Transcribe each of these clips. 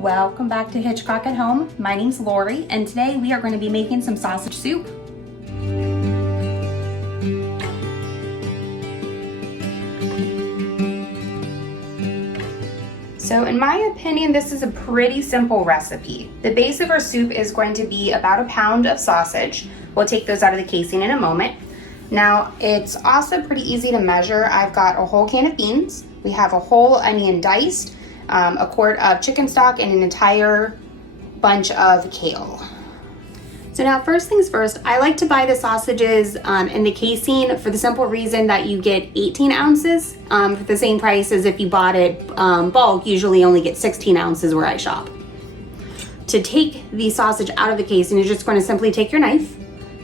Welcome back to Hitchcock at Home. My name's Lori, and today we are going to be making some sausage soup. So in my opinion, this is a pretty simple recipe. The base of our soup is going to be about a pound of sausage. We'll take those out of the casing in a moment. Now, it's also pretty easy to measure. I've got a whole can of beans. We have a whole onion diced, a quart of chicken stock, and an entire bunch of kale. So now, first things first, I like to buy the sausages in the casing for the simple reason that you get 18 ounces for the same price as if you bought it bulk. Usually only get 16 ounces where I shop. To take the sausage out of the casing, you're just going to simply take your knife.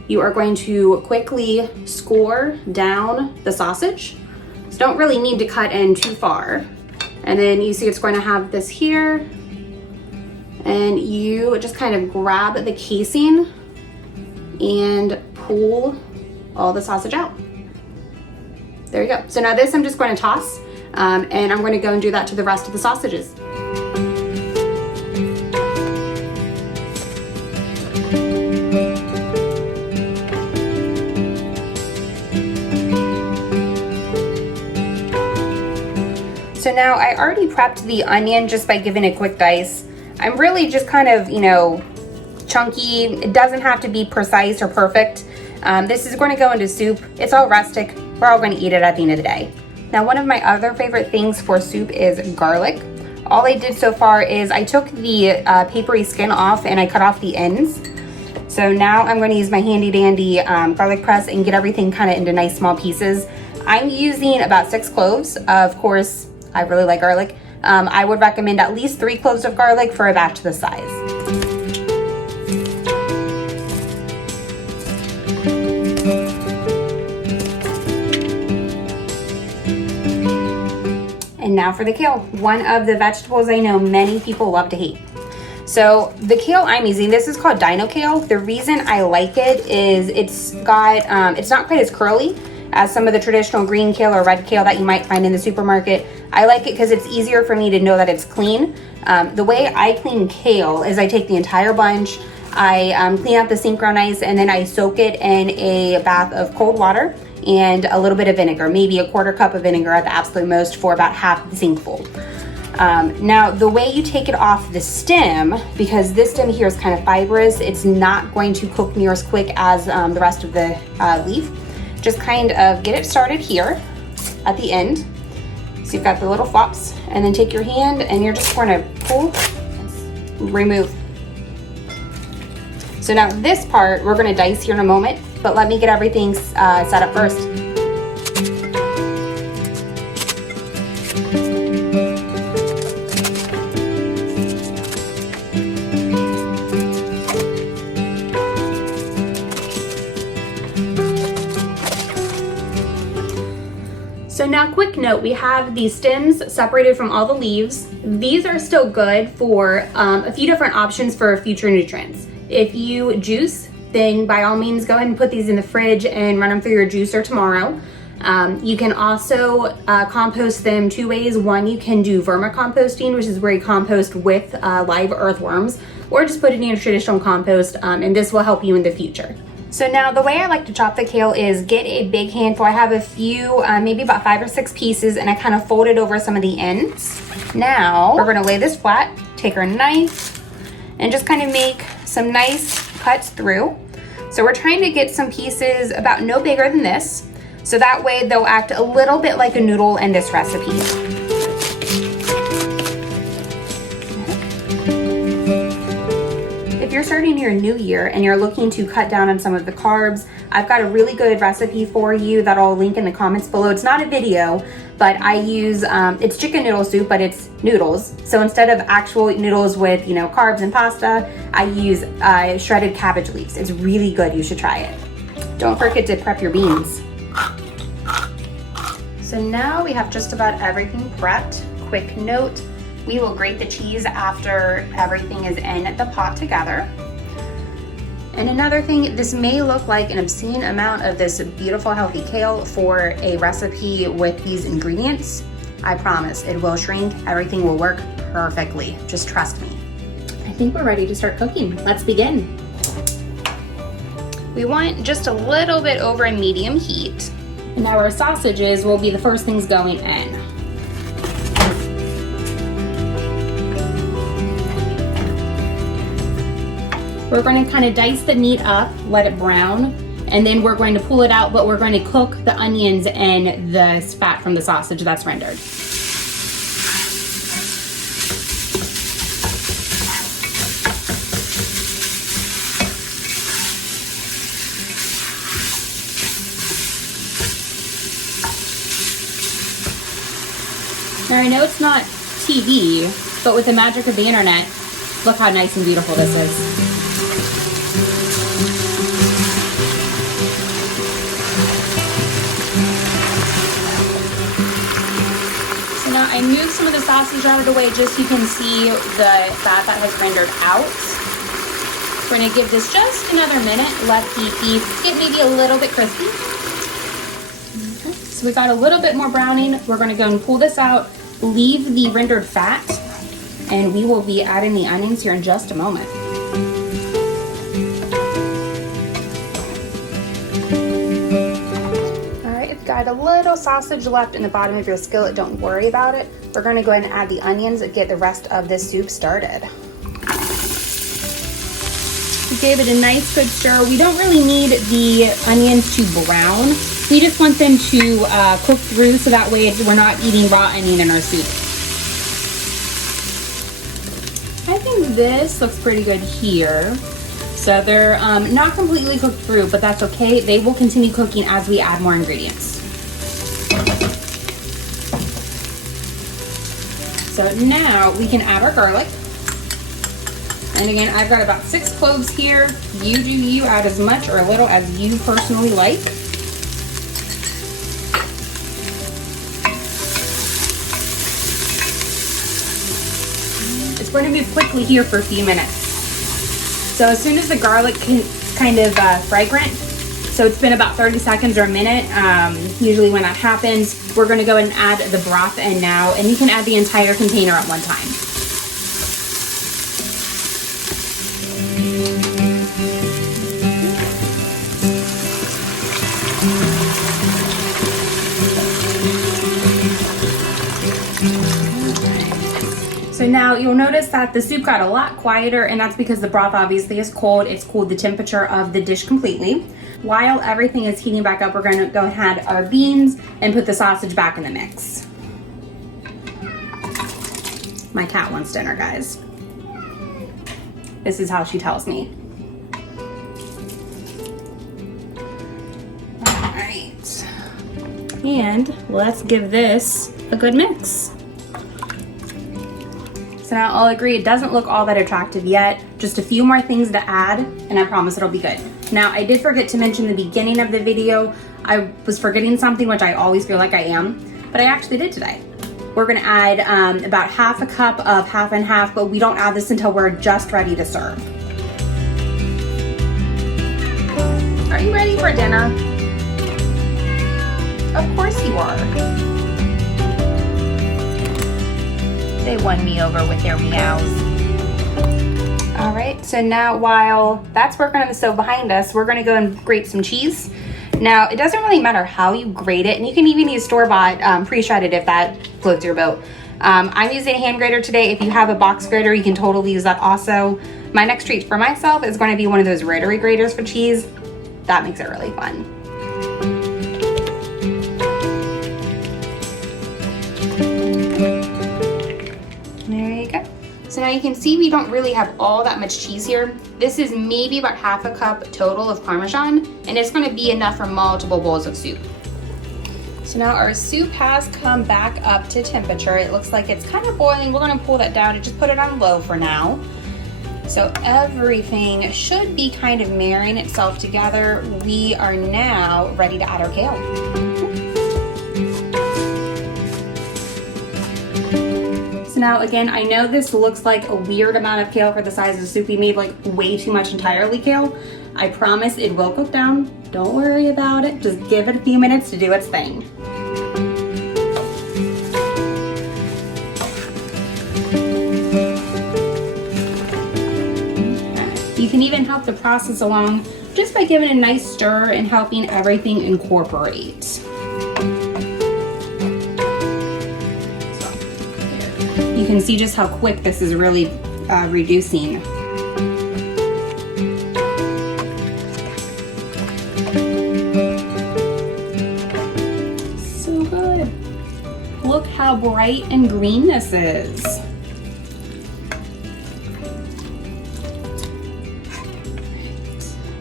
You are going to quickly score down the sausage. So don't really need to cut in too far. And then you see it's going to have this here. And you just kind of grab the casing and pull all the sausage out. There you go. So now this I'm just going to toss, and I'm going to go and do that to the rest of the sausages. So now I already prepped the onion just by giving it a quick dice. I'm really just kind of, chunky. It doesn't have to be precise or perfect. This is going to go into soup. It's all rustic. We're all going to eat it at the end of the day. Now, one of my other favorite things for soup is garlic. All I did so far is I took the papery skin off and I cut off the ends. So now I'm going to use my handy dandy garlic press and get everything kind of into nice small pieces. I'm using about 6 cloves. Of course, I really like garlic. I would recommend at least 3 cloves of garlic for a batch this size. And now for the kale, one of the vegetables I know many people love to hate. So the kale I'm using, this is called Dino Kale. The reason I like it is it's not quite as curly as some of the traditional green kale or red kale that you might find in the supermarket. I like it because it's easier for me to know that it's clean. The way I clean kale is I take the entire bunch, I clean out the sink real nice, and then I soak it in a bath of cold water and a little bit of vinegar, maybe a 1/4 cup of vinegar at the absolute most for about half the sink full. Now, the way you take it off the stem, because this stem here is kind of fibrous, it's not going to cook near as quick as the rest of the leaf. Just kind of get it started here at the end. So you've got the little flops, and then take your hand and you're just going to pull, remove. So now this part we're going to dice here in a moment, but let me get everything set up first. So now, quick note, we have these stems separated from all the leaves. These are still good for a few different options for future nutrients. If you juice, then by all means go ahead and put these in the fridge and run them through your juicer tomorrow. You can also compost them 2 ways. One, you can do vermicomposting, which is where you compost with live earthworms, or just put it in your traditional compost, and this will help you in the future. So now the way I like to chop the kale is get a big handful. I have a few, maybe about 5 or 6 pieces, and I kind of fold it over some of the ends. Now we're gonna lay this flat, take our knife, and just kind of make some nice cuts through. So we're trying to get some pieces about no bigger than this, so that way they'll act a little bit like a noodle in this recipe. If you're starting your new year and you're looking to cut down on some of the carbs, I've got a really good recipe for you that I'll link in the comments below. It's not a video, but I use, it's chicken noodle soup, but it's noodles. So instead of actual noodles with, carbs and pasta, I use shredded cabbage leaves. It's really good, you should try it. Don't forget to prep your beans. So now we have just about everything prepped. Quick note, we will grate the cheese after everything is in the pot together. And another thing, this may look like an obscene amount of this beautiful healthy kale for a recipe with these ingredients. I promise it will shrink, everything will work perfectly, just trust me. I think we're ready to start cooking. Let's begin. We want just a little bit over medium heat. And now our sausages will be the first things going in. We're going to kind of dice the meat up, let it brown, and then we're going to pull it out, but we're going to cook the onions and the fat from the sausage that's rendered. Now I know it's not TV, but with the magic of the internet, look how nice and beautiful this is. I moved some of the sausage out of the way just so you can see the fat that has rendered out. We're going to give this just another minute, let the beef get maybe a little bit crispy. Okay. So we got a little bit more browning. We're going to go and pull this out, leave the rendered fat, and we will be adding the onions here in just a moment. Got a little sausage left in the bottom of your skillet, don't worry about it. We're going to go ahead and add the onions and get the rest of this soup started. We gave it a nice good stir. We don't really need the onions to brown. We just want them to cook through so that way we're not eating raw onion in our soup. I think this looks pretty good here. So they're not completely cooked through, but that's okay. They will continue cooking as we add more ingredients. So now we can add our garlic. And again, I've got about 6 cloves here. You do you, add as much or a little as you personally like. It's going to be quickly here for a few minutes. So as soon as the garlic can kind of fragrant, so it's been about 30 seconds or a minute, usually when that happens, we're going to go ahead and add the broth in now, and you can add the entire container at one time. So now you'll notice that the soup got a lot quieter, and that's because the broth obviously is cold. It's cooled the temperature of the dish completely. While everything is heating back up, we're going to go ahead and add our beans and put the sausage back in the mix. My cat wants dinner, guys. This is how she tells me. All right. And let's give this a good mix. So now I'll agree it doesn't look all that attractive yet. Just a few more things to add, and I promise it'll be good. Now, I did forget to mention the beginning of the video. I was forgetting something, which I always feel like I am, but I actually did today. We're gonna add about half a cup of half and half, but we don't add this until we're just ready to serve. Are you ready for dinner? Of course you are. They won me over with their meows. All right, so now while that's working on the stove behind us, we're gonna go and grate some cheese. Now, it doesn't really matter how you grate it, and you can even use store-bought pre-shredded if that floats your boat. I'm using a hand grater today. If you have a box grater, you can totally use that also. My next treat for myself is going to be one of those rotary graters for cheese. That makes it really fun. There you go. So now you can see we don't really have all that much cheese here. This is maybe about half a cup total of Parmesan, and it's going to be enough for multiple bowls of soup. So now our soup has come back up to temperature. It looks like it's kind of boiling. We're going to pull that down and just put it on low for now. So everything should be kind of marrying itself together. We are now ready to add our kale. So now again, I know this looks like a weird amount of kale for the size of the soup. We made like way too much entirely kale. I promise it will cook down. Don't worry about it. Just give it a few minutes to do its thing. You can even help the process along just by giving a nice stir and helping everything incorporate. You can see just how quick this is really reducing. So good. Look how bright and green this is.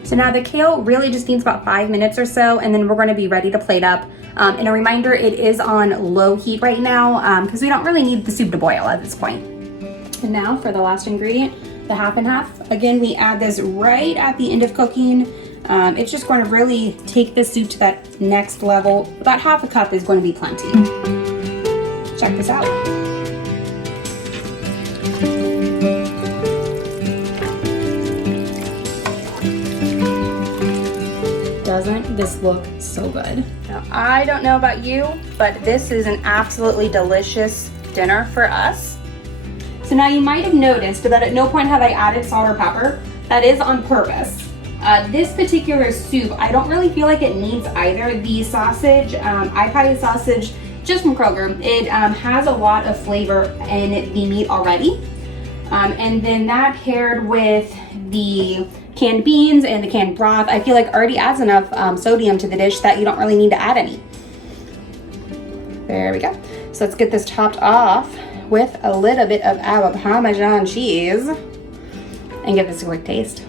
So now the kale really just needs about 5 minutes or so, and then we're going to be ready to plate up. And a reminder, it is on low heat right now because we don't really need the soup to boil at this point. And now for the last ingredient, the half and half. Again, we add this right at the end of cooking. It's just going to really take this soup to that next level. About half a cup is going to be plenty. Check this out. Doesn't this look so good? Now, I don't know about you, but this is an absolutely delicious dinner for us. So now you might have noticed that at no point have I added salt or pepper. That is on purpose. This particular soup, I don't really feel like it needs either. The sausage, I buy the sausage just from Kroger. It has a lot of flavor in the meat already. And then that paired with the canned beans and the canned broth, I feel like already adds enough sodium to the dish that you don't really need to add any. There we go. So let's get this topped off with a little bit of our Parmesan cheese and give this a quick taste.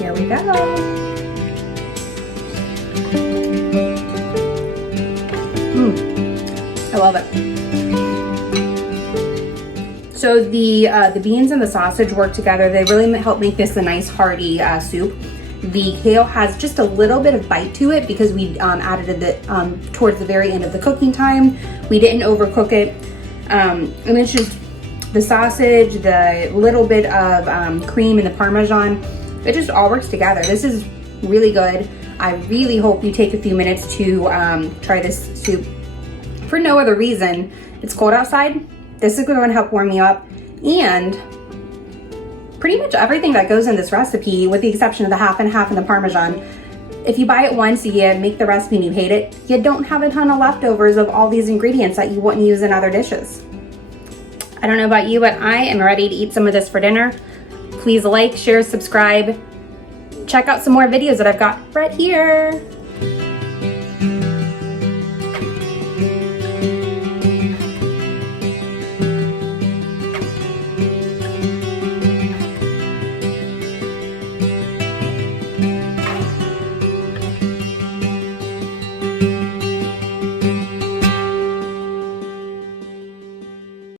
Here we go. I love it. So the beans and the sausage work together. They really help make this a nice hearty soup. The kale has just a little bit of bite to it because we added it towards the very end of the cooking time. We didn't overcook it. And it's just the sausage, the little bit of cream and the Parmesan. It just all works together. This is really good. I really hope you take a few minutes to try this soup. For no other reason, it's cold outside. This is going to help warm you up, and pretty much everything that goes in this recipe, with the exception of the half and half and the Parmesan, if you buy it once, you make the recipe and you hate it, you don't have a ton of leftovers of all these ingredients that you wouldn't use in other dishes. I don't know about you, but I am ready to eat some of this for dinner. Please like, share, subscribe. Check out some more videos that I've got right here.